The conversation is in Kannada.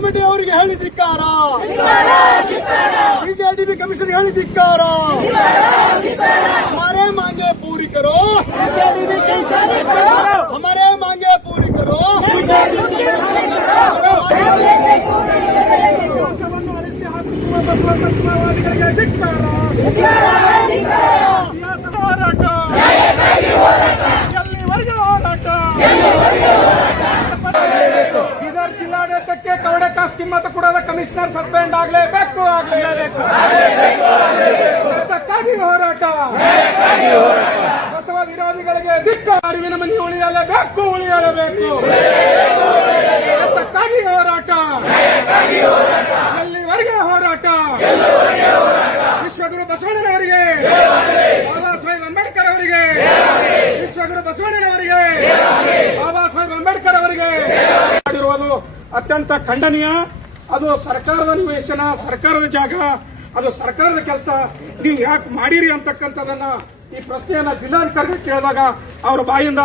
ಕಮಿಟಿ ಅವರಿಗೆ ಹೇಳಿ ಧಿಕ್ಕಾರ, ಬಿಜೆಪಿ ಕಮಿಷನ್ ಹೇಳಿ ಧಿಕ್ಕಾರ. हमारे मांगे पूरी करो, हमारे मांगे पूरी करो. ಬೀದರ್ ಜಿಲ್ಲಾಡಳಿತಕ್ಕೆ ಕವಡೆ ಕಾಸು ಕಿಮ್ಮತ್ತು ಕೊಡೋದ ಕಮಿಷನರ್ ಸಸ್ಪೆಂಡ್ ಆಗಲೇಬೇಕು. ಅದಕ್ಕಾಗಿ ಹೋರಾಟ. ಬಸವ ವಿರೋಧಿಗಳಿಗೆ ಧಿಕ್ಕಾರ. ಅರಿವಿನ ಮನೆ ಉಳಿಯಲೇಬೇಕು. ಅದಕ್ಕಾಗಿ ಹೋರಾಟ. ಎಲ್ಲಿವರೆಗೆ ಹೋರಾಟ? ವಿಶ್ವಗುರು ಬಸವಣ್ಣನವರಿಗೆ, ಬಾಬಾ ಸಾಹೇಬ್ ಅಂಬೇಡ್ಕರ್ ಅವರಿಗೆ, ವಿಶ್ವಗುರು ಬಸವಣ್ಣನವರಿಗೆ, ಬಾಬಾ ಸಾಹೇಬ್ ಅಂಬೇಡ್ಕರ್ ಅವರಿಗೆ ಮಾಡಿರುವುದು ಅತ್ಯಂತ ಖಂಡನೀಯ. ಅದು ಸರ್ಕಾರದ ನಿವೇಶನ, ಸರ್ಕಾರದ ಜಾಗ, ಅದು ಸರ್ಕಾರದ ಕೆಲಸ. ನೀವು ಯಾಕೆ ಮಾಡಿರಿ ಅಂತಕ್ಕಂಥದನ್ನ ಈ ಪ್ರಶ್ನೆಯನ್ನ ಜಿಲ್ಲಾಧಿಕಾರಿಗೆ ಕೇಳಿದಾಗ ಅವ್ರ ಬಾಯಿಂದ